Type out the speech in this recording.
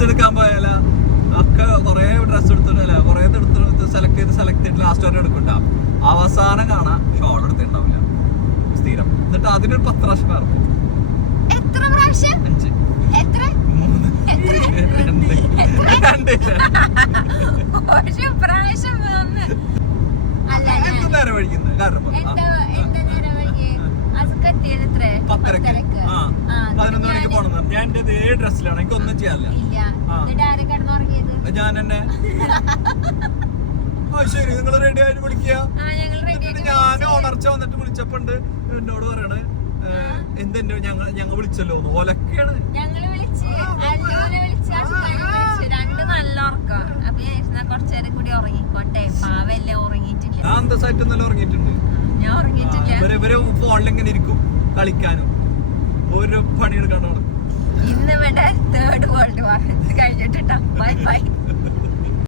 Dress എടുക്കാൻ പോയാല ഒക്കെ കൊറേ ഡ്രസ്സ് എടുത്തിട്ടല്ല കൊറേ സെലക്ട് ചെയ്ത് ലാസ്റ്റ് വരെ എടുക്കണ്ട. അവസാനം കാണാൻ ഷോൾ എടുത്തിട്ടുണ്ടാവില്ല സ്ഥിരം. എന്നിട്ട് അതിനൊരു 10 പ്രാവശ്യം പറഞ്ഞു. 5 നേരം വഴിക്കുന്നത് കാരണം 11 മണിക്ക് പോണെന്ന്. ഞാൻ എന്റെ ഇതേ ഡ്രസ്സിലാണ്, എനിക്കൊന്നും ചെയ്യാനില്ല. ഞാൻ എന്നെ ശരി നിങ്ങൾ റെഡി ആയിട്ട് വിളിക്കുക. ഞാൻ ഉണർച്ച വന്നിട്ട് വിളിച്ചപ്പോണ്ട് എന്നോട് പറയണേ എന്തെന്നെ ഞങ്ങൾ വിളിച്ചല്ലോ ഓലൊക്കെയാണ്. ഞാൻ അന്തസ്സായിട്ട് ഇന്നലെ ഉറങ്ങിയിട്ടുണ്ട്. ഇവരെ ഫോണിലിങ്ങനെ ഇരിക്കും കളിക്കാനും ഒരു പണിയെടുക്കാണ്ട്. ഇന്ന് ഇവിടെ 3rd വേൾഡ് വാർ കഴിഞ്ഞിട്ടാ. Bye bye.